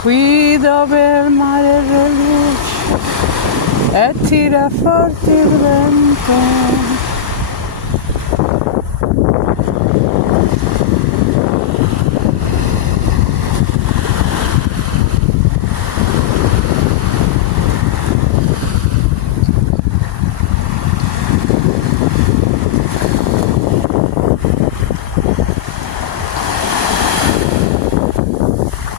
qui dove il mare riluce e tira forte il vento.